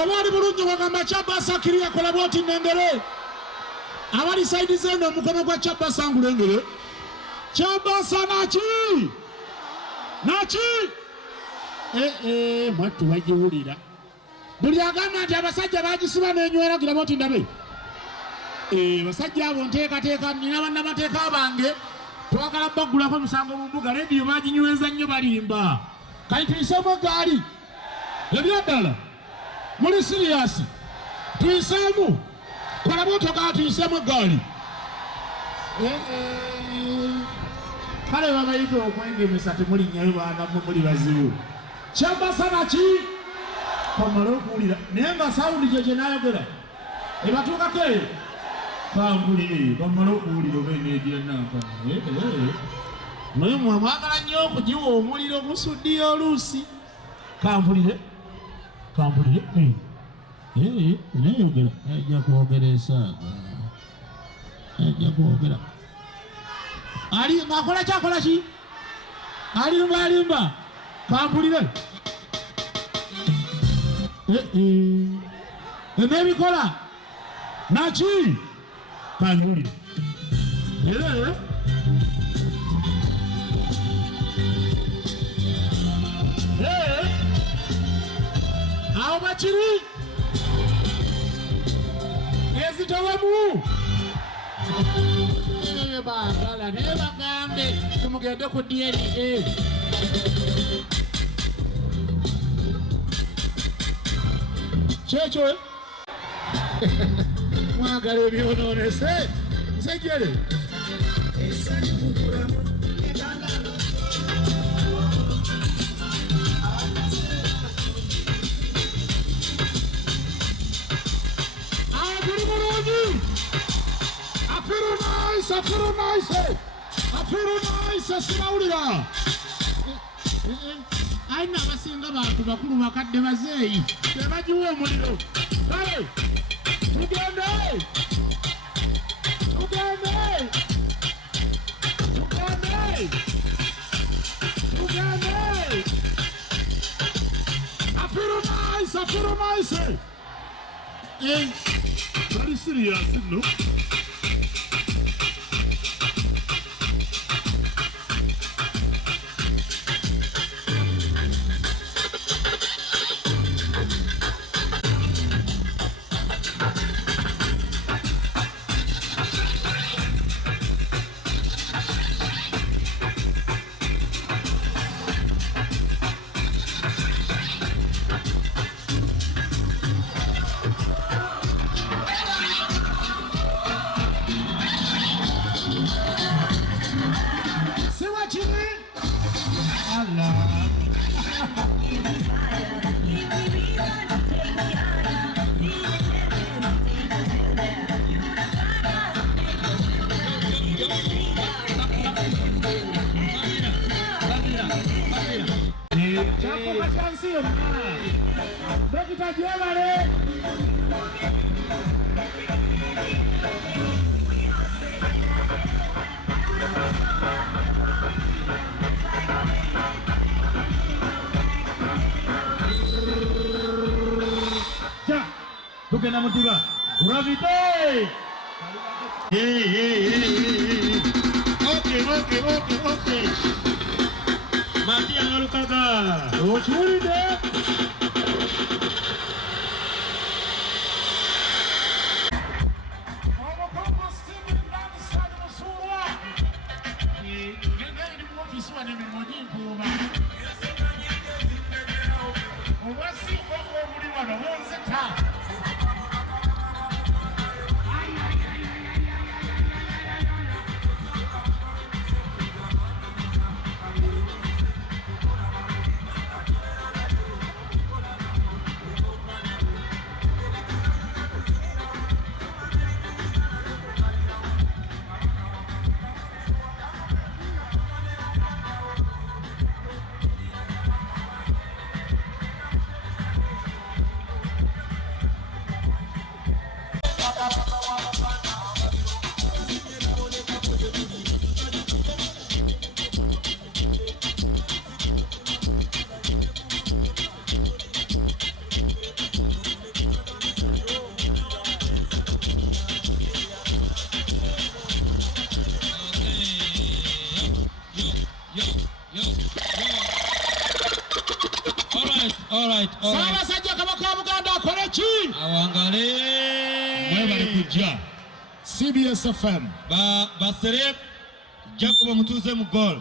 Bwabali bulungi wagamba Kyabasa kiriya kola bwoti nengere. Abali side zeno omukono gwa Kyabasa ngulengere. Kyabasa nachi. Mwatu wajiwulira. Buli agamba nti abasajja bagisiba n'enywera gira bwoti ndabe. Basajja abo nteekateeka nina bannamateeka bange. Twagala baggulako emisango mu mbuga leediyo baginyweza nnyo balimba. Kati tuyiseemu eggaali. Ebyaddala. Muli siriyasi. Tuyiseemu. Kola motoka tuyiseemu eggaali. Kale babayita okwengemesa temulinnyayo baana muli bazibu. Kyabasa naki? Kamala okuwulira. Naye nga sawundi gye n'ayogera. Ebatuukako eyo. Kambuli, kamala okuwulira oba eneegira nankana. Naye mwagala nnyo okugiwa omuliro gusuddiyo oluusi. Kampulire. Nayogera. Ajja kwogera esaaga. Ajja kwogera. Akola kyakola ki? Alimba. Kampulire. Enebikola. Naki? Kanjulire. Awo bakiri. Ezitowamu. Bagala naye bagambe tumugende ku DNA. Kyekyo mwagala ebyonoonese nsejjere. Guli bulungi. I feel nice. Sinawulira. Ayina abasinga bantu bakulu bakadde bazeeyi. Tebagiwa omuliro. Kale. Tugende. I feel nice. Very serious, no? Tugenda mutiba gravité. Okay. Matia Malukaga. Okiwulidde? right. Sawa sajja kabaka wa Buganda akole ki? Awangale. Mwe bali kujja. CBS FM. Basere Jacob mutuze mu goal.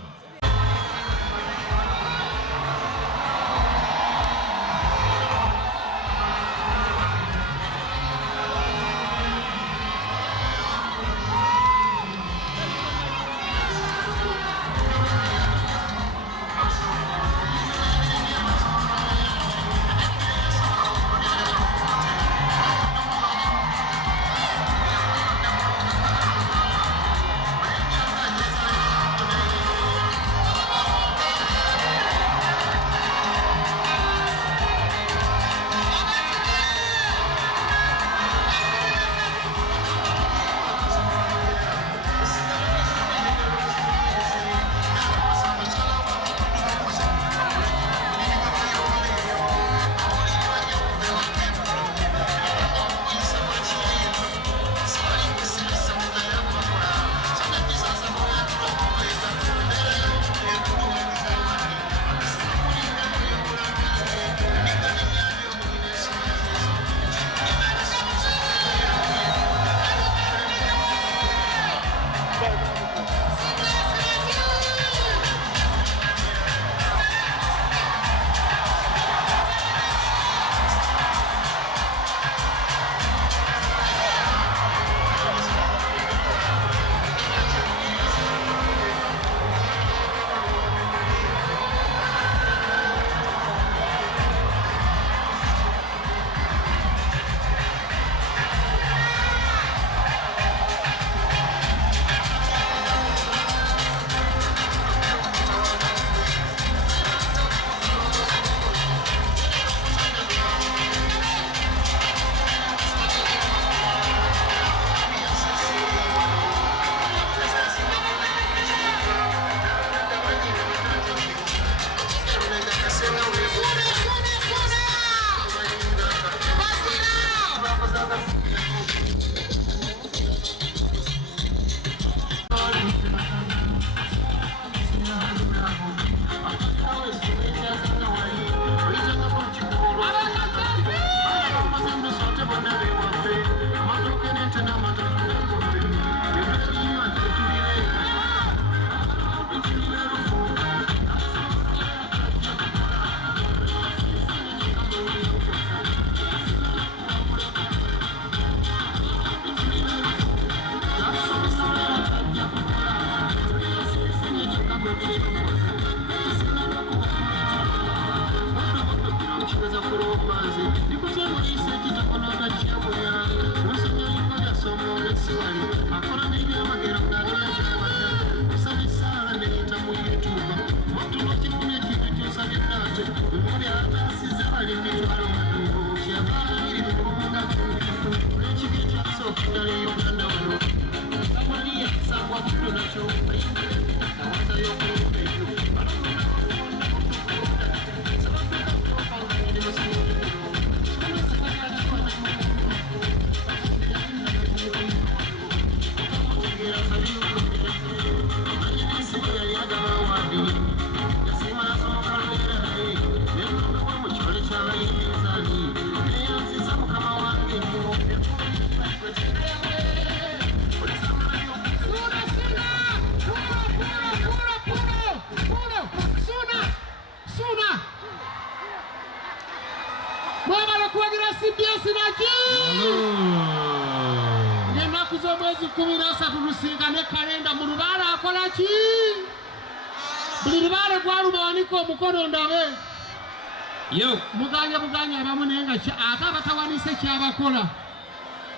Yo muganya abamu nenga ate abatawanise kyabakola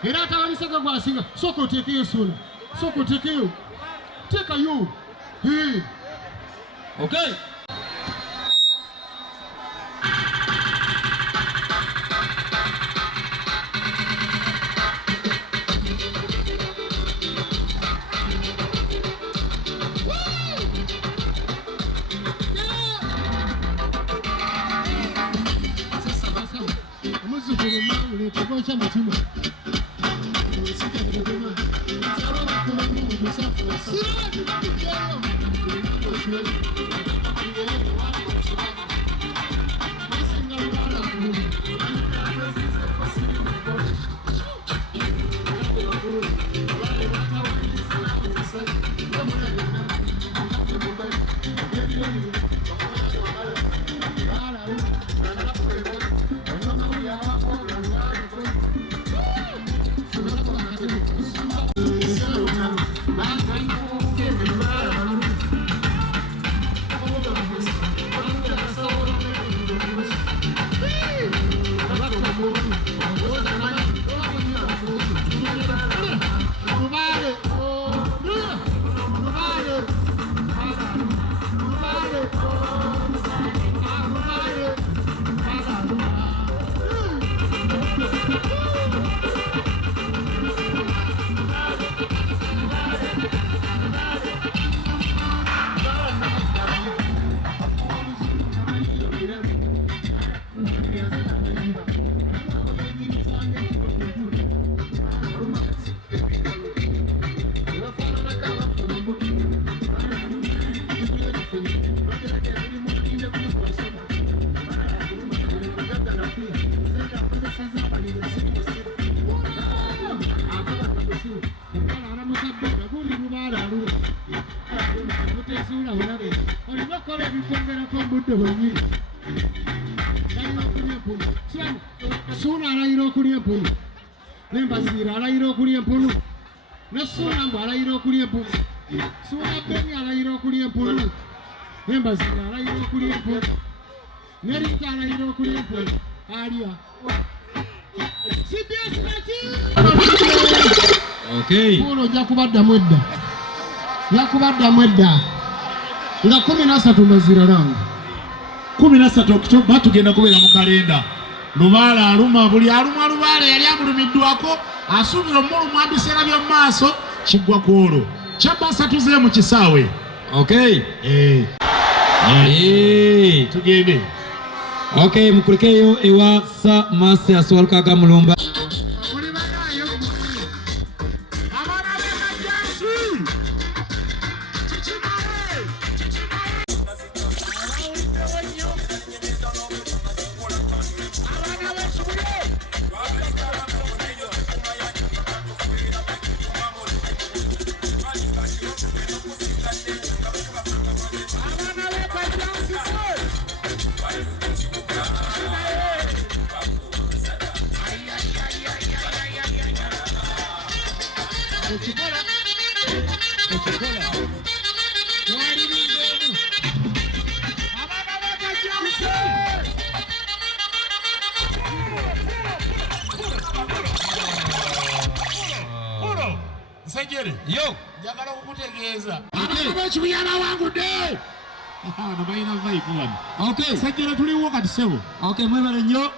era atawanise gwe gwasinga soko tekeyo Ssunna soko tekeyo tekayo okay mukabega gundi lubaala lula obutesuula bulabe olina okukola ebikwongerako obudde bwenyini alayira okulya empunu Ssunna alayira okulya empunu n'Mbaziira alayira okulya empunu ne Ssunna mbw alayira okulya empunu Ssunna Beni alayira okulya empunu n'Mbaziira alayira okulya empunu ne Rita alayira okulya empunu alya CBS naki ono ojja kubaddamu edda yakubaddamu edda nga 13 Mbaziira langu 13 Oktoba tugenda kubeera mu kalenda lubaala aluma buli aluma lubaala yali amulumiddwako asuubira omulumwa biseera by'omu maaso kiggwa ku olwo kyabasa tuze mu kisaawe tugende mukulekeyo ewa sa masi asowalukaga mulumba Yo, njagala okukutegeeza abakibuyana wangudde nabayina vibe wano sajjera tuliwo kati sebo mwebale nnyo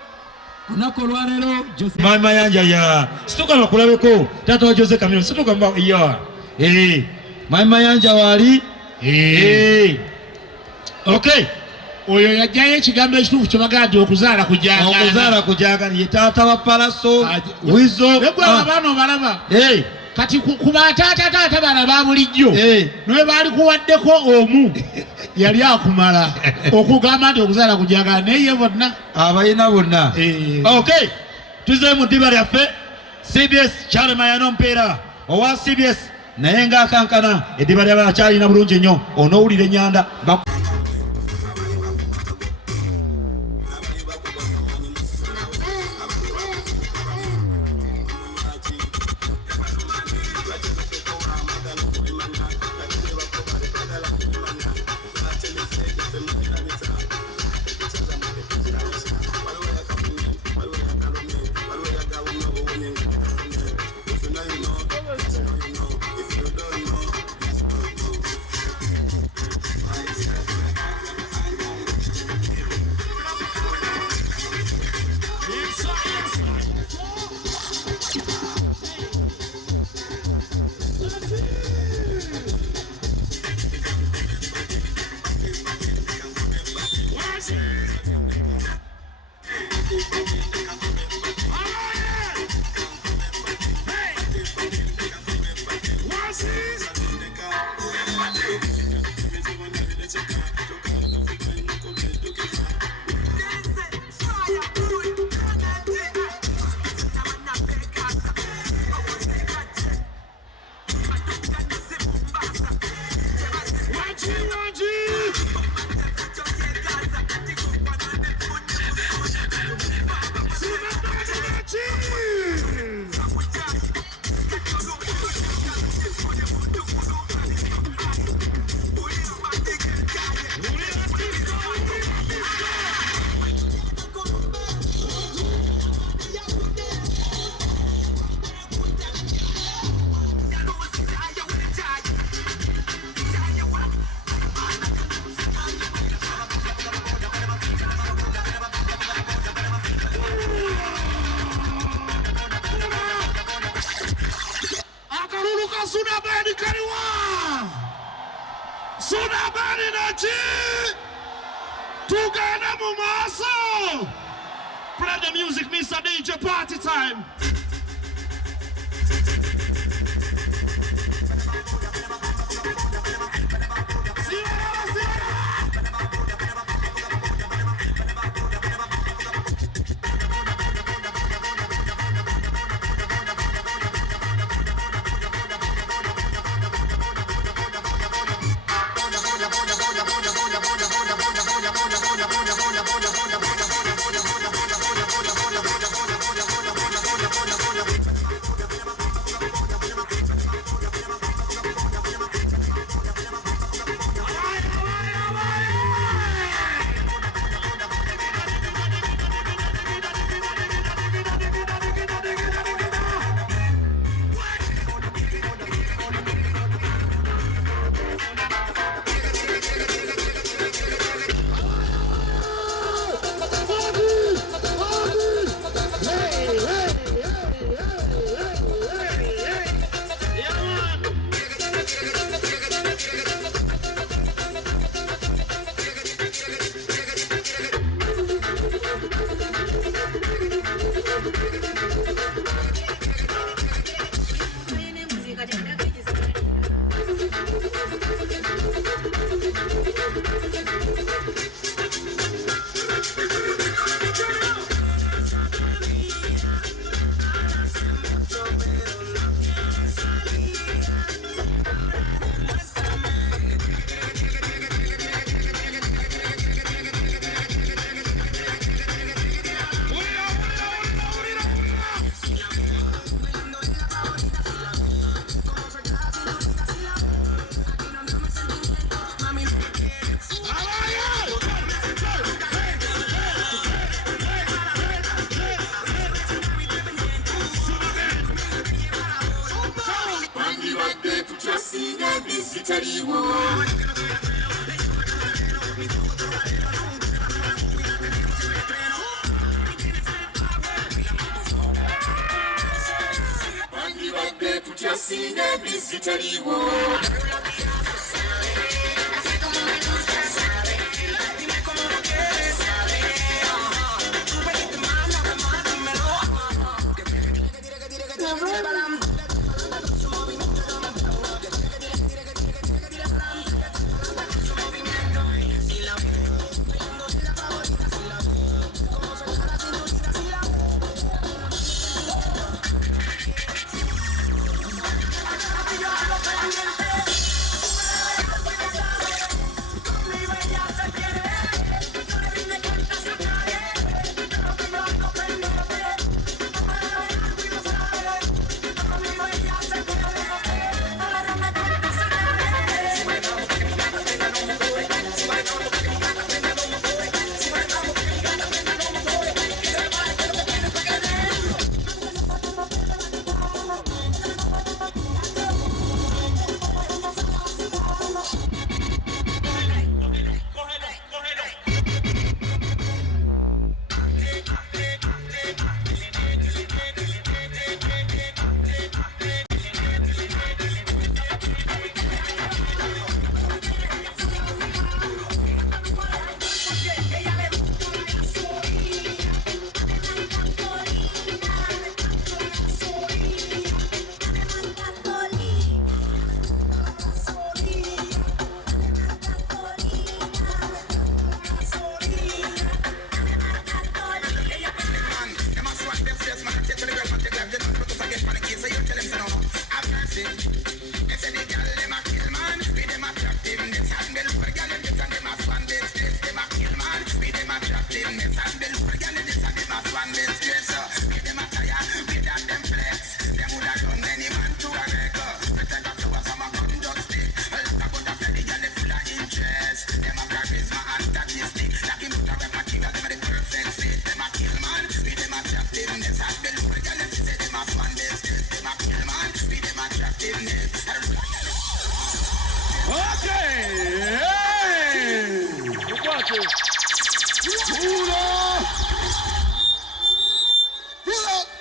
olunaku olwaleero mama yanja ya situka bakulabeko taata wa Jose Camilo situka ya mama yanja wali oyo yajjayo ekigambo ekituufu kye bagamba nti okuzaala kujaagana ye taata wa Palaso Wizo abaana obalaba kati ku bataata bana ba bulijjo naye baali kuwaddeko omu yali akumala okugamba nti okuzaala kujaagala naye bonna abayina bonna tuze mu ddiba lyaffe CBS kyalemayana omupiira owa CBS naye ng'akankana eddiba ly'abakyalina bulungi nnyo onoowulira ennyanda Ssunna Beni kaliwa Ssunna Beni nachi tugenda mu maaso. Play the music, Mr. DJ, party time.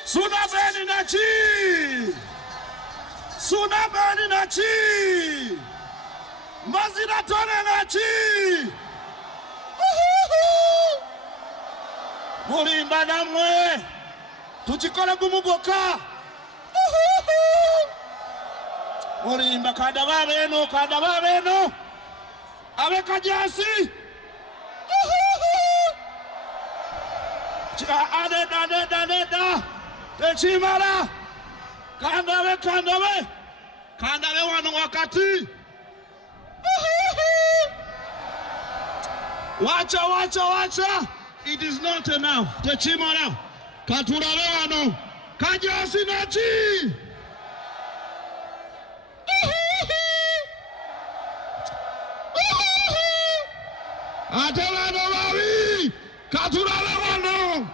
Ssunna beni nachi. Ssunna beni nachi. Mbaziira Tonny nachi. Mulimba namwe. Tuchikole gumugoka. Mulimba kadaba beno. Abeka jasi. Adeda. Techimara. Kandawe. Wano wakati. Wacha. It is not enough. Techimara. Katurawe wano. Kajasi nachi. Atewano wawi. Katurawe wano.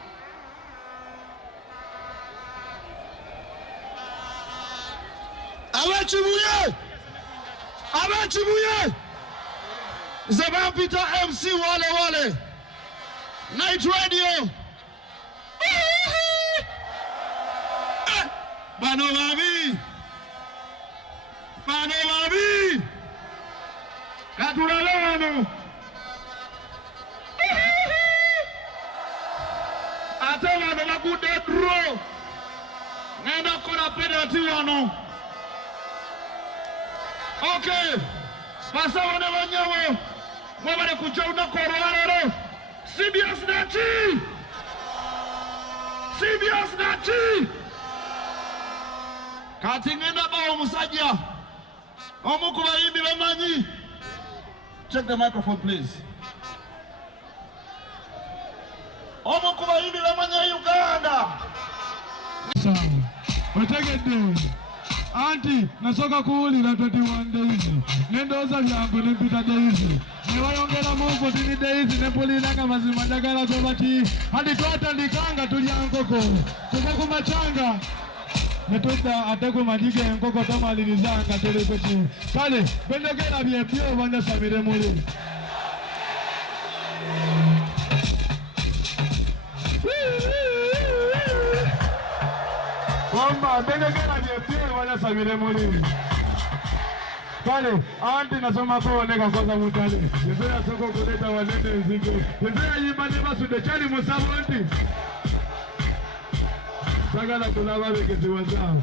Abechibuye. Zabapita MC wale. Night Radio. Bano babi. Katurale wano. Atela na good draw. Nenda kona penalty wano. Okay. Basawo ne banyawo. Mwabale kujja olunaku olwaleero. CBS naki? CBS naki? Kati ngenda bawo omusajja. Omu ku bayimbi bamanyi. Check the microphone please. Omu ku bayimbi bamanyi Uganda. Otegedde anti nasoka kuwulira 21 days nendoza byangu nempita days nebayongeramu 14 days nepuliranga mazima njagala gobati ati twatandikanga tulya nkoko tuva ku macanga netudda ate ku majiga enkoko tomalirizanga terekoti kale bendogera byebyo banyasamire muli Wamba, bendogera byebyo banyasamire muli kale anti nasoma ko oneka koza mutale yezera soko kuleta wanene nzige yezera yimba ne basude chali musabo anti sagala kulaba begezi waza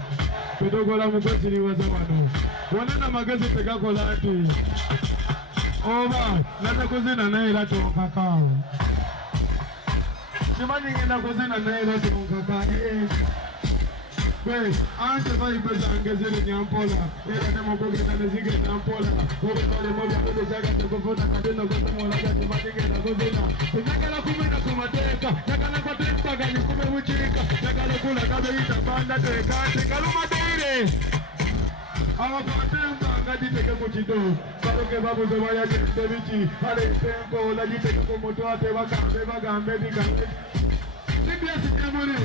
pedogola mugoziri waza wano wanena magezi tegakola anti oba nata kuzina naye lato kaka chimani ngenda kuzina naye lato kaka Wait, anche vai pesante se ne ampola, era demo poche tane zige ampola, ove tale moga ove jaga te kofota kadeno kota mola gati matige na kozina, jaga la kumena kumateka, jaga la kwatempa gani kume uchika, jaga la kula kabe ita banda te kati kaluma deire. Awa kwatempa ngadi teke kuchido, karoke babu se vaya jete bichi, ale tempo la jiteke kumoto ate wakambe di kambe. Sibia sinyamuri,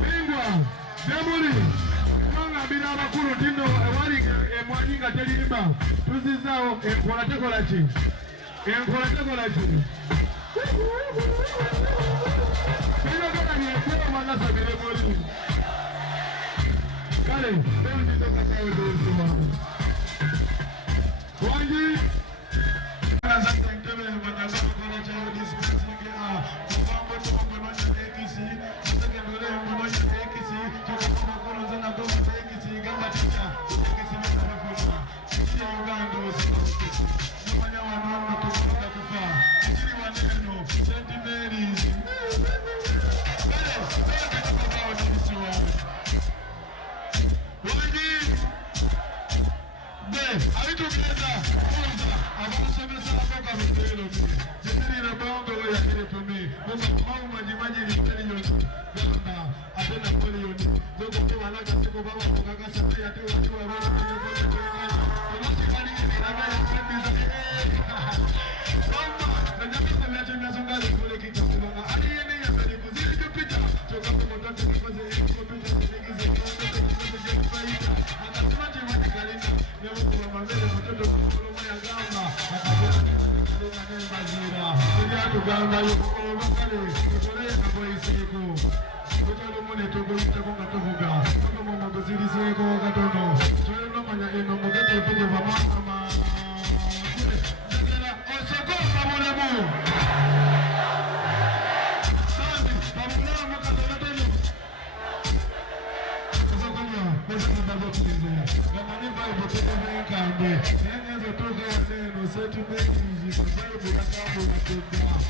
bingwa. Demuli, mwanga bila bakuru tino ewali emwanyinga telimba tuzizao enkola tekola chi Bila kama ni ekero mwana sabire moli Kale, demu jitoka tawe dozuma Wanji Nazante nkebe wanazama kola chao dispensi Mufambo tuwango nonya ekisi Mutake ndole mbononya ekisi Chokokoma kono zena goma ekisi Gamba chicha, ekisi mena refuma Chile Uganda osima ukisi Numanya wanono tukonoka kufa Chile waneno, St. Mary's Kale, sasa kitoka bao nilisiwa Wanji De, alitukeza Kwanza, avansomesa akoka mtelo Jitiri na bongo ya kile tumi Munga mau majimaji niteli yoni Gamba, atena poli yoni Munga kwa laga siku baba kukaka sabi ya tiwa tiwa Wala kwenye kwenye kwenye Konosi kani kwenye raga ya kwenye Roma, na nyami kwa chemia songali kule kita Kulanga ali yene ya peli kuzili kupita Choka kumotote kikoze kupita Kumigize kionde kikoze jeku faida Akasima chimani kalina Nyemu kwa mambele mtoto kukuluma ya gamba Akasima Mbaziira Uganda yuko kale kutole kaboiseko kutole mune togoita konga tovuga togo mongoziri seko katono tole no manya eno mogete pije va mama ndagera osoko pamole mu sandi pamole mu katono tono osoko nya pesa ndabo tize kama ni vibe tete kande nyenzo toka neno setu meji kwa sababu ya kambo na toka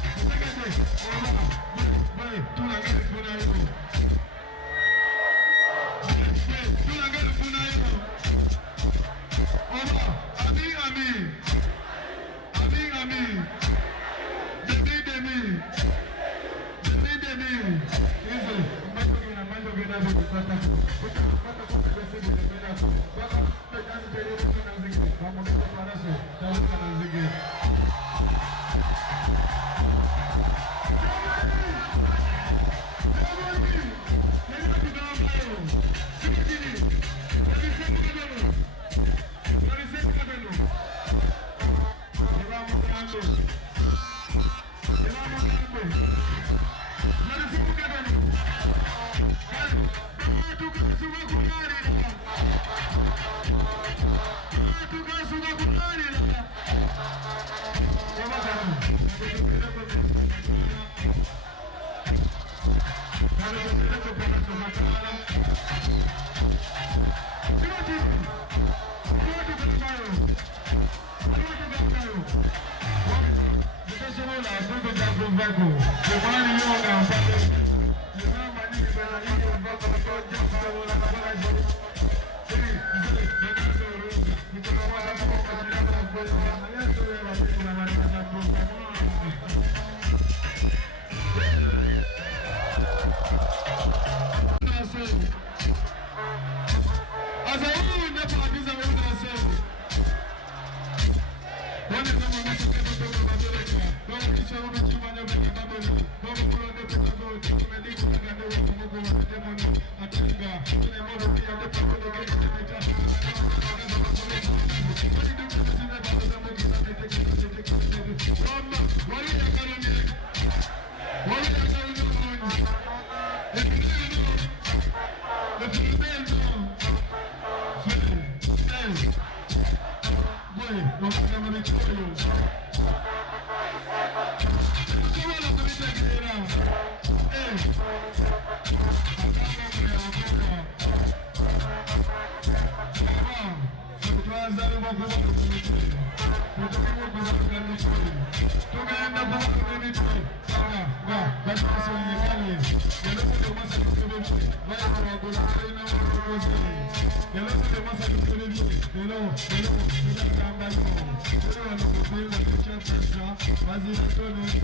Mbaziira Tonny,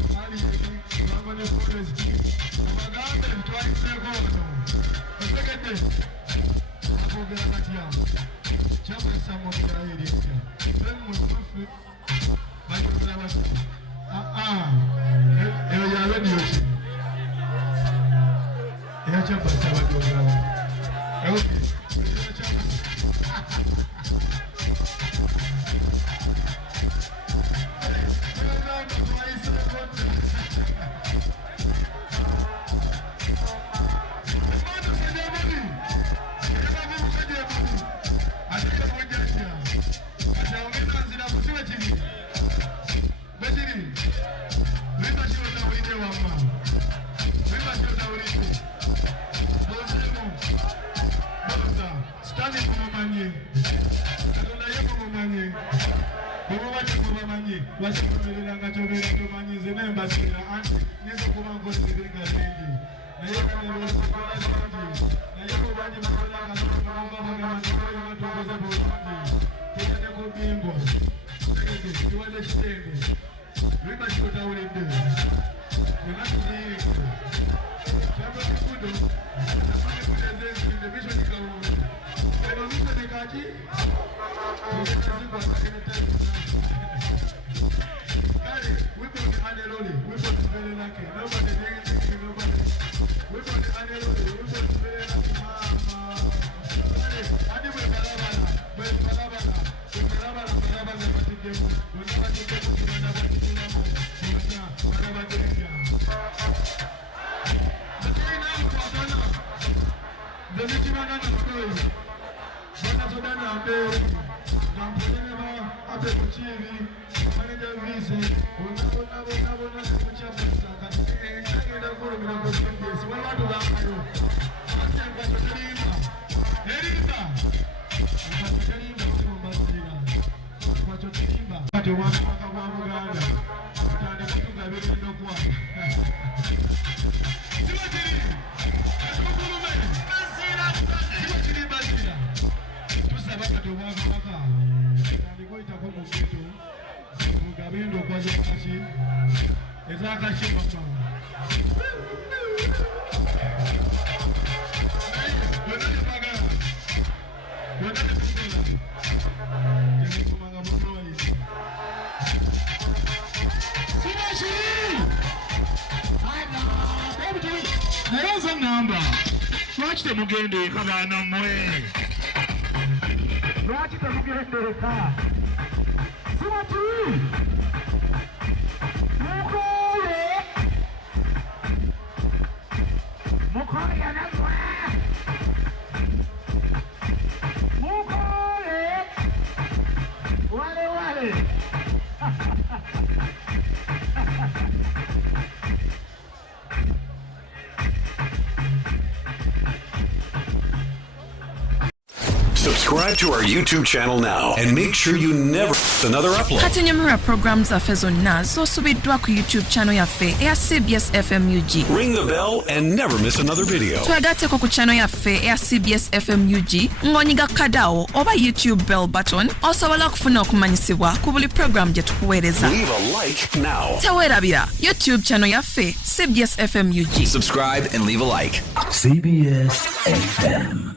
mugende kabana mwe lwaki temugende ka simati mukole yanazwa mukole wale Subscribe to our YouTube channel now and make sure you never miss another upload. Kati nyumira programs zaffe zonna z'osubiddwa ku YouTube channel yaffe eya CBS FM UG. Ring the bell and never miss another video. Twagatteko ku channel yaffe eya CBS FM UG ng'onyiga kadawo oba YouTube bell button osobola okufuna okumanyisibwa ku buli program gye tukuweereza. Leave a like now. Teweerabira YouTube channel yaffe CBS FM UG. Subscribe and leave a like. CBS FM.